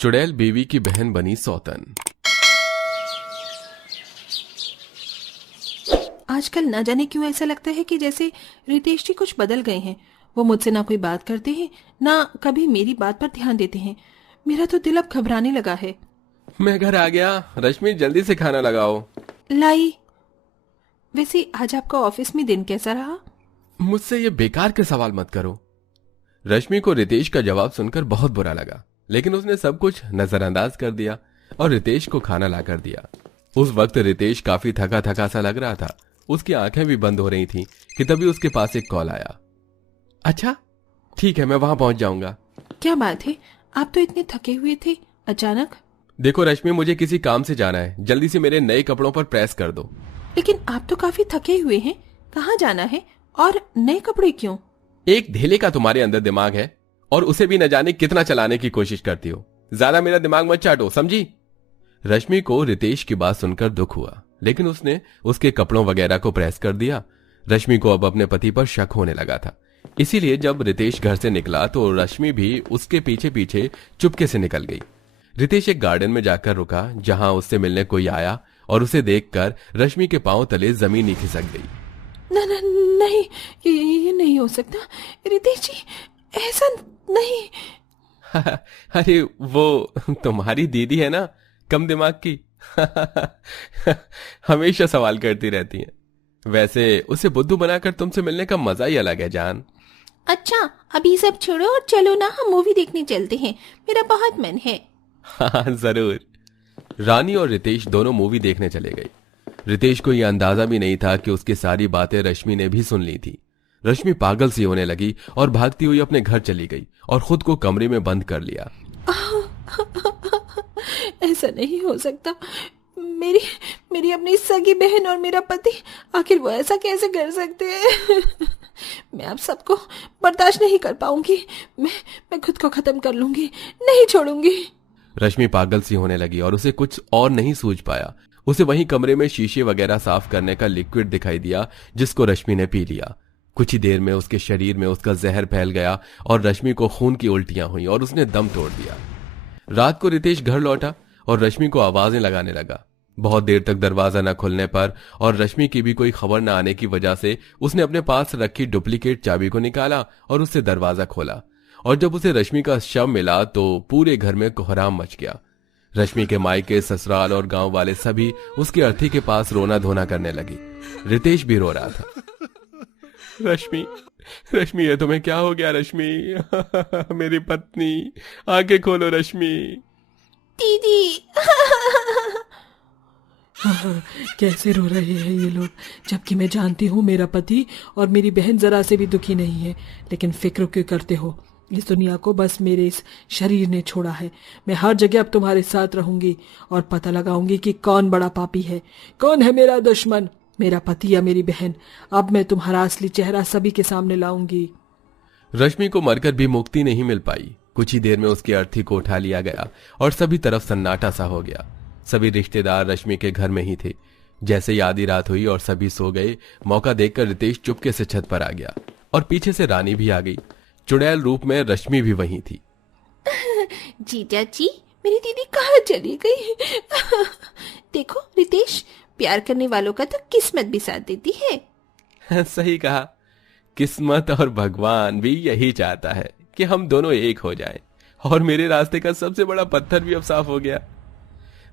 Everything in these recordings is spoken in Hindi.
चुड़ैल बीवी की बहन बनी सौतन। आजकल ना जाने क्यों ऐसा लगता है कि जैसे रितेश जी कुछ बदल गए हैं। वो मुझसे ना कोई बात करते हैं, ना कभी मेरी बात पर ध्यान देते हैं। मेरा तो दिल अब घबराने लगा है। मैं घर आ गया। रश्मि जल्दी से खाना लगाओ। लाई। वैसे आज आपका ऑफिस में दिन कैसा रहा? मुझसे ये बेकार के सवाल मत करो। रश्मि को रितेश का जवाब सुनकर बहुत बुरा लगा, लेकिन उसने सब कुछ नजरअंदाज कर दिया और रितेश को खाना ला कर दिया। उस वक्त रितेश काफी थका थका सा लग रहा था। उसकी आंखें भी बंद हो रही थीं कि तभी उसके पास एक कॉल आया। अच्छा ठीक है, मैं वहां पहुंच जाऊंगा। क्या बात है, आप तो इतने थके हुए थे अचानक? देखो रश्मि, मुझे किसी काम से जाना है। जल्दी से मेरे नए कपड़ों पर प्रेस कर दो। लेकिन आप तो काफी थके हुए हैं। कहाँ जाना है और नए कपड़े क्यों? एक धेले का तुम्हारे अंदर दिमाग है और उसे भी न जाने कितना चलाने की कोशिश करती हो। ज्यादा मेरा दिमाग मत चाटो, समझी? रश्मि को रितेश की बात सुनकर दुख हुआ, लेकिन उसने उसके कपड़ों वगैरह को प्रेस कर दिया। रश्मि को अब अपने पति पर शक होने लगा था। इसीलिए जब रितेश घर से निकला तो रश्मि भी उसके पीछे पीछे चुपके से निकल गई। रितेश एक गार्डन में जाकर रुका, जहां उससे मिलने कोई आया और उसे देखकर रश्मि के पांव तले जमीन ही खिसक गई। ना ना नहीं, ये नहीं हो सकता रितेश जी, ऐसा नहीं। अरे वो तुम्हारी दीदी है ना, कम दिमाग की। हमेशा सवाल करती रहती है। वैसे उसे बुद्धू बनाकर तुमसे मिलने का मजा ही अलग है जान। अच्छा अभी सब छोड़ो और चलो ना, हम मूवी देखने चलते हैं, मेरा बहुत मन है। हाँ जरूर। रानी और रितेश दोनों मूवी देखने चले गए। रितेश को यह अंदाजा भी नहीं था कि उसकी सारी बातें रश्मि ने भी सुन ली थी। रश्मि पागल सी होने लगी और भागती हुई अपने घर चली गई और खुद को कमरे में बंद कर लिया। ऐसा नहीं हो सकता। मेरी मेरी अपनी सगी बहन और मेरा पति, आखिर वो ऐसा कैसे कर सकते हैं? मैं आप सबको बर्दाश्त नहीं कर पाऊंगी। मैं खुद को खत्म कर लूंगी, नहीं छोड़ूंगी। रश्मि पागल सी होने लगी और उसे कुछ और नहीं सूझ पाया। उसे वहीं कमरे में शीशे वगैरह साफ करने का लिक्विड दिखाई दिया, जिसको रश्मि ने पी लिया। कुछ ही देर में उसके शरीर में उसका जहर फैल गया और रश्मि को खून की उल्टियां हुई और उसने दम तोड़ दिया। रात को रितेश घर लौटा और रश्मि को आवाजें लगाने लगा। बहुत देर तक दरवाजा न खुलने पर और रश्मि की भी कोई खबर न आने की वजह से उसने अपने पास रखी डुप्लीकेट चाबी को निकाला और उससे दरवाजा खोला। और जब उसे रश्मि का शव मिला तो पूरे घर में कोहराम मच गया। रश्मि के मायके, ससुराल और गांव वाले सभी उसके अर्थी के पास रोना धोना करने लगे। रितेश भी रो रहा था। रश्मि, रश्मि ये तुम्हें क्या हो गया? रश्मि मेरी पत्नी, आंखें खोलो रश्मि। दीदी। कैसे रो रहे हैं ये लोग, जबकि मैं जानती हूँ मेरा पति और मेरी बहन जरा से भी दुखी नहीं है। लेकिन फिक्र क्यों करते हो? इस दुनिया को बस मेरे इस शरीर ने छोड़ा है। मैं हर जगह अब तुम्हारे साथ रहूंगी और पता लगाऊंगी कि कौन बड़ा पापी है, कौन है मेरा दुश्मन, मेरा पति या मेरी बहन। अब मैं तुम्हारा असली चेहरा सभी के सामने लाऊंगी। रश्मि को मरकर भी मुक्ति नहीं मिल पाई। कुछ ही देर में उसकी अर्थी को उठा लिया गया और सभी तरफ सन्नाटा सा हो गया। सभी रिश्तेदार रश्मि के घर में ही थे। जैसे ही आधी रात हुई और सभी सो गए, मौका देखकर रितेश चुपके से छत पर आ गया और पीछे से रानी भी आ गई। चुड़ैल रूप में रश्मि भी वहीं थी। जीजा जी, मेरी दीदी कहाँ चली गई? देखो रितेश, प्यार करने वालों का तो किस्मत भी साथ देती है। सही कहा। किस्मत और भगवान भी यही चाहता है कि हम दोनों एक हो जाएं। और मेरे रास्ते का सबसे बड़ा पत्थर भी अब साफ हो गया।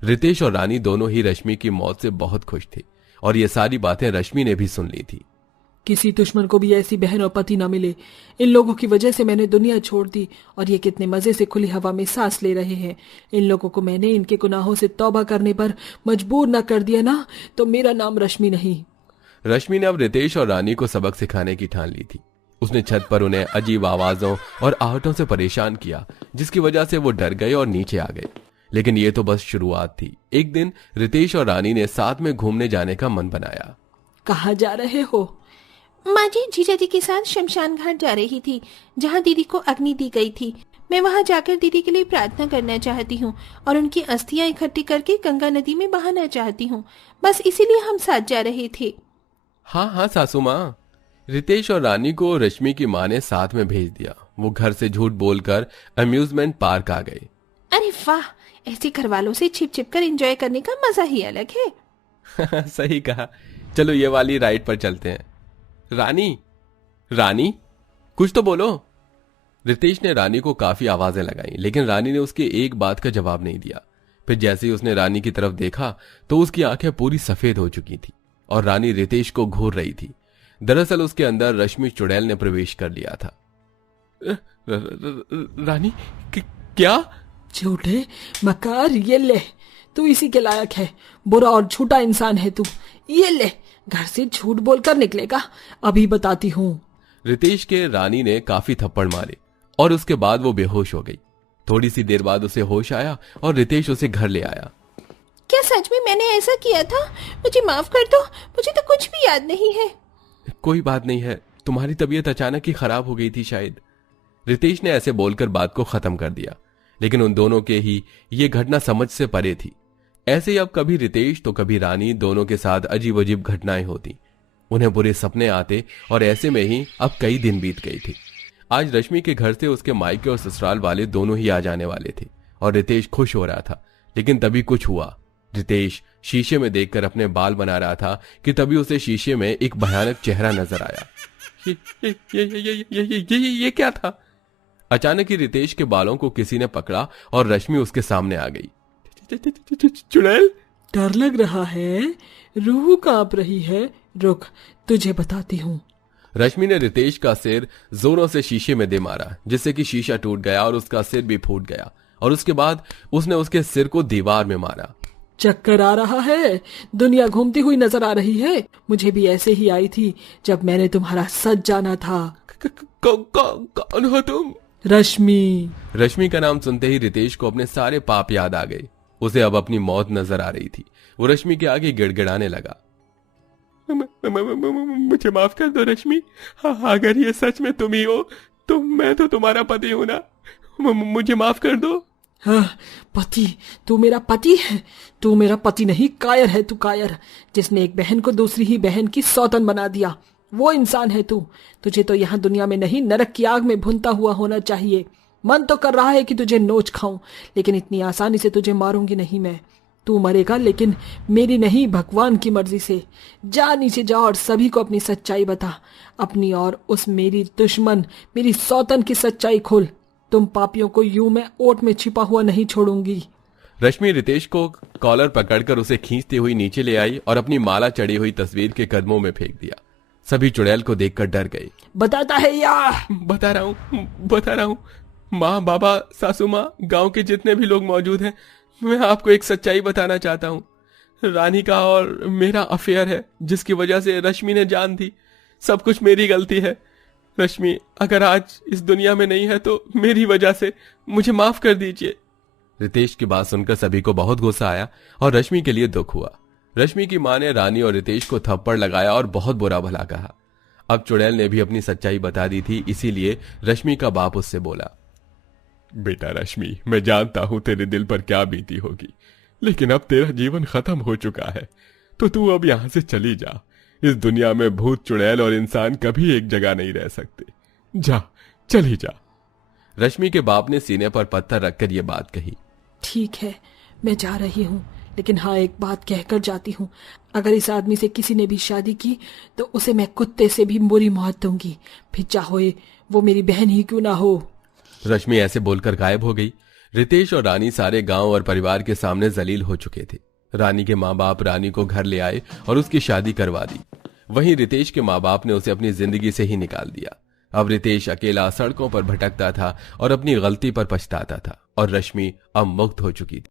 रितेश और रानी दोनों ही रश्मि की मौत से बहुत खुश थे और ये सारी बातें रश्मि ने भी सुन ली थी। किसी दुश्मन को भी ऐसी बहन और पति ना मिले। इन लोगों की वजह से मैंने दुनिया छोड़ दी और ये कितने मजे से खुली हवा में सांस ले रहे हैं। इन लोगों को मैंने इनके गुनाहों से तौबा करने पर मजबूर न कर दिया ना, तो मेरा नाम रश्मि नहीं। रश्मि ने अब रितेश और रानी को सबक सिखाने की ठान ली थी। उसने छत पर उन्हें अजीब आवाजों और आहटों से परेशान किया, जिसकी वजह से वो डर गए और नीचे आ गए। लेकिन ये तो बस शुरुआत थी। एक दिन रितेश और रानी ने साथ में घूमने जाने का मन बनाया। कहाँ जा रहे हो? माँ जी, जीजा जी के साथ शमशान घाट जा रही थी, जहाँ दीदी को अग्नि दी गई थी। मैं वहाँ जाकर दीदी के लिए प्रार्थना करना चाहती हूँ और उनकी अस्थियां इकट्ठी करके गंगा नदी में बहाना चाहती हूँ। बस इसीलिए हम साथ जा रहे थे। हाँ हाँ सासू माँ। रितेश और रानी को रश्मि की माँ ने साथ में भेज दिया। वो घर से झूठ बोलकर अम्यूजमेंट पार्क आ गए। अरे अरे वाह, ऐसे घर वालों से छिप छिप कर एंजॉय करने का मजा ही अलग है। सही कहा। चलो ये वाली राइड पर चलते हैं। रानी, रानी, कुछ तो बोलो। रितेश ने रानी को काफी आवाजें लगाई, लेकिन रानी ने उसकी एक बात का जवाब नहीं दिया। फिर जैसे ही उसने रानी की तरफ देखा तो उसकी आंखें पूरी सफेद हो चुकी थी और रानी रितेश को घूर रही थी। दरअसल उसके अंदर रश्मि चुड़ैल ने प्रवेश कर लिया था। रानी, क्या? झूठे मकार, ये ले, तू इसी के लायक है। बुरा और झूठा इंसान है तू। ये ले, घर से झूठ बोलकर निकलेगा, अभी बताती हूँ। रितेश के रानी ने काफी थप्पड़ मारे और उसके बाद वो बेहोश हो गई। थोड़ी सी देर बाद उसे होश आया और रितेश उसे घर ले आया। क्या सच में मैंने ऐसा किया था? मुझे माफ कर दो, मुझे तो कुछ भी याद नहीं है। कोई बात नहीं है, तुम्हारी तबीयत अचानक ही खराब हो गई थी शायद। रितेश ने ऐसे बोलकर बात को खत्म कर दिया, लेकिन उन दोनों के ही ये घटना समझ से परे थी। ऐसे ही अब कभी रितेश तो कभी रानी दोनों के साथ अजीब अजीब घटनाएं होती। उन्हें बुरे सपने आते और ऐसे में ही अब कई दिन बीत गई थी। आज रश्मि के घर से उसके मायके और ससुराल वाले दोनों ही आ जाने वाले थे और रितेश खुश हो रहा था। लेकिन तभी कुछ हुआ। रितेश शीशे में देखकर अपने बाल बना रहा था कि तभी उसे शीशे में एक भयानक चेहरा नजर आया। ये क्या था? अचानक ही रितेश के बालों को किसी ने पकड़ा और रश्मि उसके सामने आ गई। चुड़ैल, डर लग रहा है, रूह कांप रही है। रुक, तुझे बताती हूँ। रश्मि ने रितेश का सिर जोरों से शीशे में दे मारा, जिससे कि शीशा टूट गया और उसका सिर भी फूट गया। और उसके बाद उसने उसके सिर को दीवार में मारा। चक्कर आ रहा है, दुनिया घूमती हुई नजर आ रही है। मुझे भी ऐसे ही आई थी जब मैंने तुम्हारा सच जाना था। कौन हो तुम? रश्मि। रश्मि का नाम सुनते ही रितेश को अपने सारे पाप याद आ गए। उसे अब अपनी मौत नजर आ रही थी। वो रश्मि के आगे गिड़गिड़ाने लगा। मुझे माफ कर दो रश्मि, अगर ये सच में तुम ही हो तो मैं तो तुम्हारा पति हूं ना। मुझे माफ कर दो। हाँ, पति? तू मेरा पति है? तू मेरा पति नहीं, कायर है तू, कायर, जिसने एक बहन को दूसरी ही बहन की सौतन बना दिया। वो इंसान है तू। तुझे तो यहाँ दुनिया में नहीं, नरक की आग में भुनता हुआ होना चाहिए। मन तो कर रहा है कि तुझे नोच खाऊं, लेकिन इतनी आसानी से तुझे मारूंगी नहीं मैं। तू मरेगा, लेकिन मेरी नहीं, भगवान की मर्जी से। जा नीचे जा और सभी को अपनी सच्चाई बता। अपनी और उस मेरी दुश्मन, मेरी सौतन की सच्चाई खोल। तुम पापियों को यूं मैं ओट में छिपा हुआ नहीं छोड़ूंगी। रश्मि रितेश को कॉलर पकड़कर उसे खींचती हुई नीचे ले आई और अपनी माला चढ़ी हुई तस्वीर के कदमों में फेंक दिया। सभी चुड़ैल को देखकर डर गए। बताता है या? बता रहा हूँ। माँ, बाबा, सासू माँ, गांव के जितने भी लोग मौजूद हैं, मैं आपको एक सच्चाई बताना चाहता हूँ। रानी का और मेरा अफेयर है, जिसकी वजह से रश्मि ने जान दी। सब कुछ मेरी गलती है। रश्मि अगर आज इस दुनिया में नहीं है तो मेरी वजह से, मुझे माफ कर दीजिए। रितेश की बात सुनकर सभी को बहुत गुस्सा आया और रश्मि के लिए दुख हुआ। रश्मि की मां ने रानी और रितेश को थप्पड़ लगाया और बहुत बुरा भला कहा। अब चुड़ैल ने भी अपनी सच्चाई बता दी थी, इसीलिए रश्मि का बाप उससे बोला, बेटा रश्मि, मैं जानता हूं तेरे दिल पर क्या बीती होगी, लेकिन अब तेरा जीवन खत्म हो चुका है, तो तू अब यहां से चली जा। इस दुनिया में भूत, चुड़ैल और इंसान कभी एक जगह नहीं रह सकते। जा, चली जा। रश्मि के बाप ने सीने पर पत्थर रखकर यह बात कही। ठीक है, मैं जा रही हूँ, लेकिन हाँ, एक बात कहकर जाती हूँ। अगर इस आदमी से किसी ने भी शादी की तो उसे मैं कुत्ते से भी बुरी मौत दूंगी, फिर चाहे वो मेरी बहन ही क्यों ना हो। रश्मि ऐसे बोलकर गायब हो गई। रितेश और रानी सारे गांव और परिवार के सामने जलील हो चुके थे। रानी के माँ बाप रानी को घर ले आए और उसकी शादी करवा दी। वहीं रितेश के माँ बाप ने उसे अपनी जिंदगी से ही निकाल दिया। अब रितेश अकेला सड़कों पर भटकता था और अपनी गलती पर पछताता था और रश्मि अब मुक्त हो चुकी थी।